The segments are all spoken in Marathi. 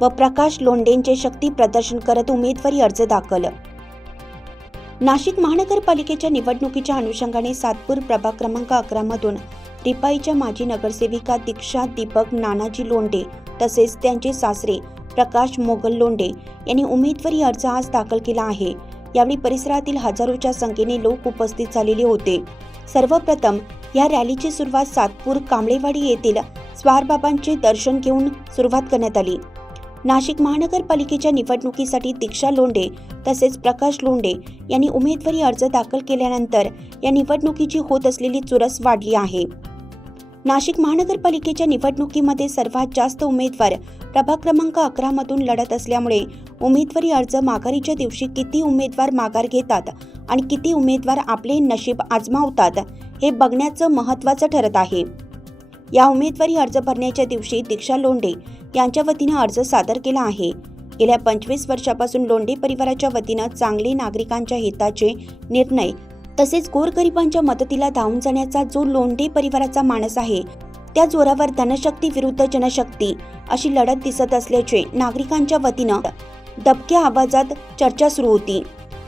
व प्रकाश लोंढेंचे शक्ती प्रदर्शन करत उमेदवारी अर्ज दाखल. नाशिक महानगरपालिकेच्या निवडणुकीच्या अनुषंगाने सातपूर प्रभाग क्रमांक अकरामधून रिपाईच्या माजी नगरसेविका दीक्षा दीपक नानाजी लोंढे तसेच त्यांचे सासरे प्रकाश मोगल लोंढे यांनी उमेदवारी अर्ज आज दाखल केला आहे. यावेळी परिसरातील हजारोच्या संख्येने लोक उपस्थित झालेले होते. सर्वप्रथम या रॅलीची सुरुवात सातपूर कांबळेवाडी येथील स्वारबाबांचे दर्शन घेऊन सुरुवात करण्यात आली. नाशिक महानगरपालिकेच्या निवडणुकीसाठी दीक्षा लोंढे तसेच प्रकाश लोंढे यांनी उमेदवारी अर्ज दाखल केल्यानंतर या निवडणुकीची होत असलेली चुरस वाढली आहे. नाशिक महानगरपालिकेच्या निवडणुकीमध्ये सर्वात जास्त उमेदवार प्रभाग क्रमांक अकरामधून लढत असल्यामुळे उमेदवारी अर्ज माघारीच्या दिवशी किती उमेदवार माघार घेतात आणि किती उमेदवार आपले नशीब आजमावतात हे बघण्याचं महत्त्वाचं ठरत आहे. या उमेदवारी अर्ज भरण्याच्या दिवशी दीक्षा लोंढे यांच्या वतीनं अर्ज सादर केला आहे. गेल्या पंचवीस वर्षापासून लोंढे परिवाराच्या वतीनं चांगले नागरिकांच्या हिताचे निर्णय तसेच गोरगरिबांच्या मदतीला धावून जाण्याचा जो लोंढे परिवाराचा माणस आहे त्या जोरावर धनशक्ती विरुद्ध जनशक्ती अशी लढत दिसत असल्याचे नागरिकांच्या वतीनं दबक्या आवाजात चर्चा सुरू होती.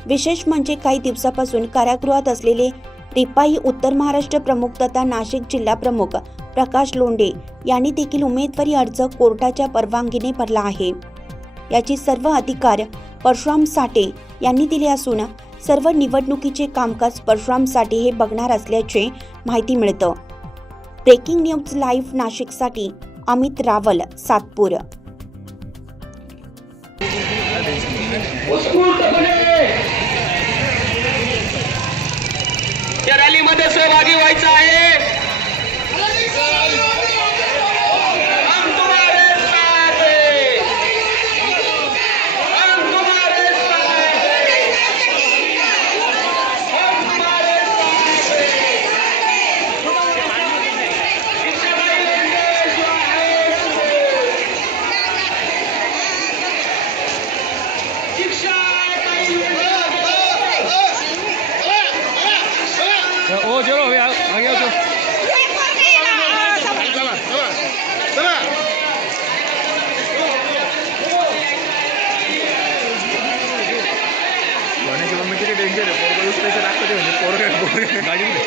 विशेष म्हणजे काही दिवसापासून कारागृहात असलेले रिपाई उत्तर महाराष्ट्र प्रमुख तथा नाशिक जिल्हा प्रमुख प्रकाश लोंडे यांनी देखील उमेदवारी अर्ज कोर्टाच्या परवानगीने भरला आहे. याची सर्व अधिकार परशुराम साठे यांनी दिले असून सर्व निवडणुकीचे कामकाज परशुराम साठे हे बघणार असल्याचे माहिती मिळतं. ब्रेकिंग न्यूज लाईव्ह नाशिकसाठी अमित रावल सातपूर. या रॅलीमध्ये सहभागी व्हायचं आहे. दाखवते म्हणजे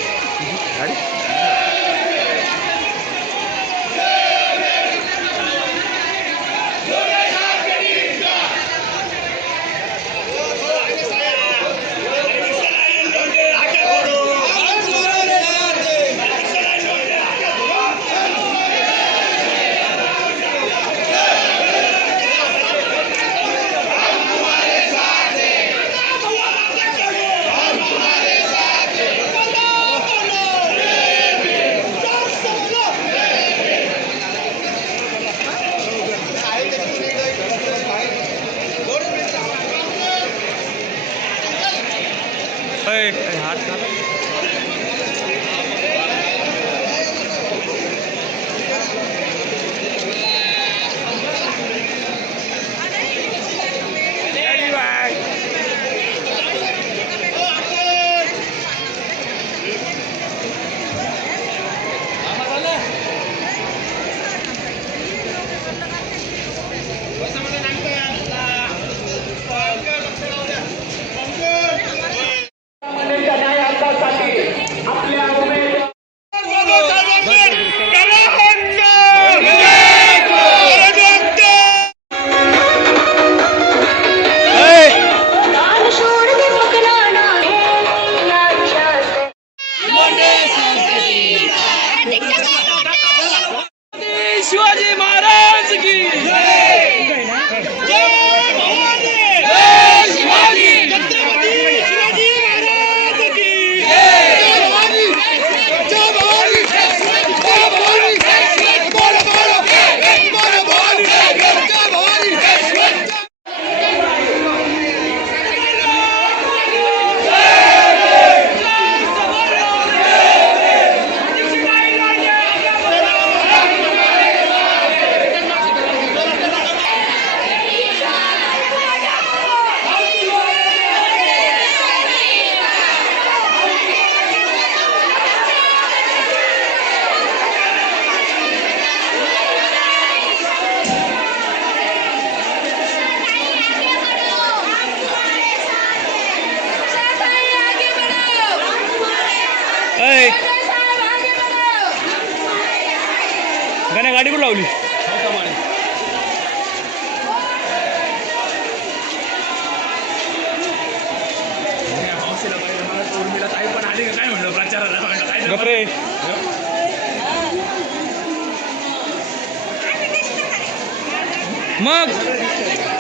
अय, अय, हात गाडी कुठं लावली? गपरे मग?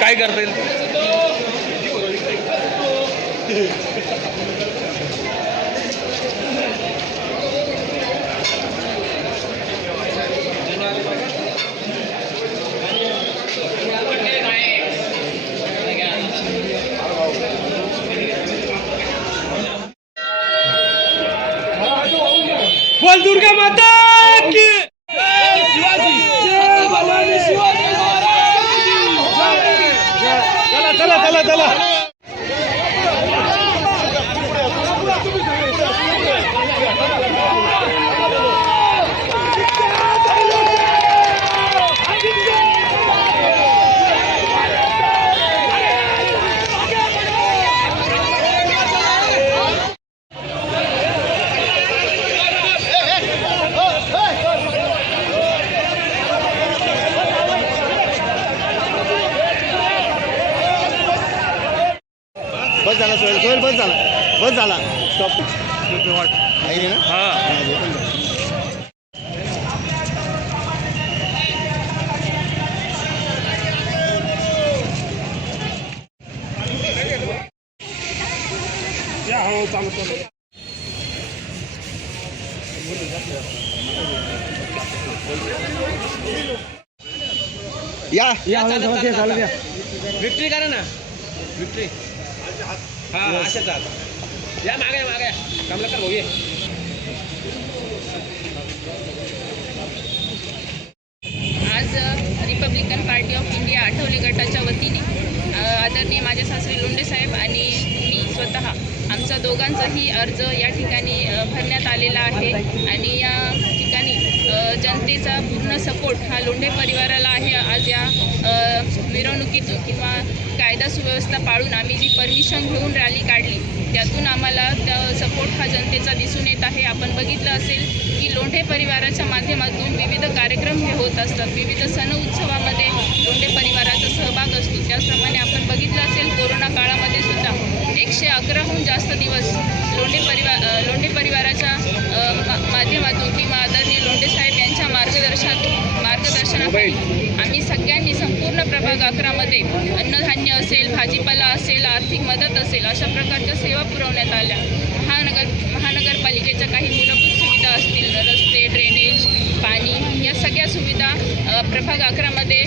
काय करता येईल? बोल दुर्गा माता! बस झाला सोहेल सोहेल बस झाला बस झाला स्टॉप आहे रे ना। हा। हा, हे पण झालं. या। विक्ट्री करा ना। विक्ट्री हा या मागे मागे. कमलाकर भाऊ ये आज Republican Party of India Athawale गटाच्या वतीने आदरणीय माझे सासरे लोंडे साहेब आणि मी स्वतः आमचा दोघांचाही अर्ज या ठिकाणी भरण्यात आलेला आहे. आणि या ठिकाणी जनतेचा पूर्ण सपोर्ट हा लोंढे परिवाराला आहे. आज या मिरवणुकीत किंवा कायदा सुव्यवस्था पाळून आम्ही जी परमिशन घेऊन रॅली काढली त्यातून आम्हाला त्या सपोर्ट हा जनतेचा दिसून येत आहे. आपण बघितलं असेल की लोंढे परिवाराच्या माध्यमातून विविध कार्यक्रम हे होत असतात. विविध सण उत्सवामध्ये लोंढे परिवाराचा सहभाग असतो. त्याचप्रमाणे आपण बघितलं असेल कोरोना काळामध्ये सुद्धा एकशे अकराहून जास्त दिवस लोंढे परिवार लोंढे परिवाराच्या माध्यमातून किंवा आदरणीय लोंढे साहेब यांच्या मार्गदर्शनात मार्गदर्शनाखाली आम्ही सगळ्यांनी संपूर्ण प्रभाग अकरामध्ये अन्नधान्य असेल भाजीपाला असेल आर्थिक मदत असेल अशा प्रकारच्या सेवा पुरवण्यात आल्या. महानगर महानगरपालिकेच्या काही मूलभूत सुविधा असतील रस्ते ड्रेनेज पाणी या सगळ्या सुविधा प्रभाग अकरामध्ये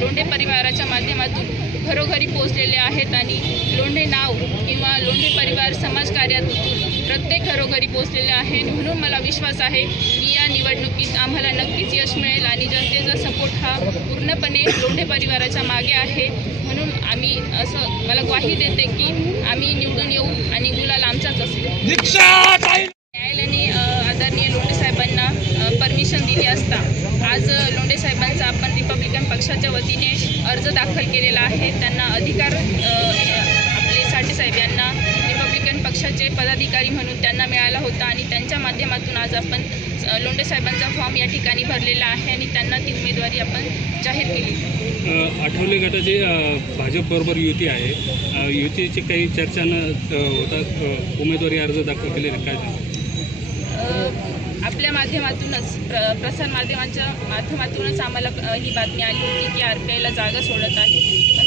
लोंढे परिवाराच्या माध्यमातून घरोघरी पोचलेले आहेत आणि लोंढे नाव किंवा लोंढे परिवार समाजकार्यातून प्रत्येक घरोघरी पोचलेले आहे म्हणून मला विश्वास आहे की या निवडणुकीत आम्हाला नक्कीच यश मिळेल आणि जनतेचा सपोर्ट हा पूर्णपणे लोंढे परिवाराच्या मागे आहे. म्हणून आम्ही असं मला ग्वाही देते की आम्ही निवडून येऊ आणि गुलाल आमचाच असेल न्यायालयाने आदरणीय लोंढे साहेबांना परमिशन दिली असता आज लोंढे साहेबांचा आपण रिपब्लिकन पक्षाच्या वतीने अर्ज दाखल केलेला आहे. त्यांना अधिकार आपले साठे साहेब यांना पक्षाचे पदाधिकारी म्हणून त्यांना मिळाला होता आणि त्यांच्या माध्यमातून आज आपण लोंढे साहेबांचा फॉर्म या ठिकाणी भरलेला आहे आणि त्यांना ती उमेदवारी आपण जाहीर केली. आठवले गटाची भाजपबरोबर युती आहे. युतीची काही चर्चा न अ, होता अ, उमेदवारी अर्ज दाखल केलेले काय आपल्या माध्यमातूनच प्र प्रसार माध्यमांच्या माध्यमातूनच आम्हाला ही बातमी आली होती की आर पी आयला जागा सोडत आहे. पण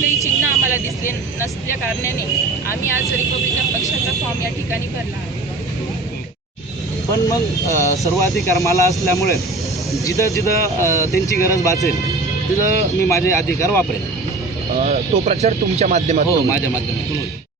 कुठलेही चिन्ह आम्हाला दिसले नसल्या कारणाने आम्ही आज रिपब्लिकन पक्षाचा फॉर्म या ठिकाणी भरला आहे पण मग अ, सर्व अधिकार मला असल्यामुळे जिथं जिथं त्यांची गरज भासेल तिथं मी माझे अधिकार वापरेन. तो प्रचार तुमच्या हो माध्यमातून माझ्या माध्यमातून होईल.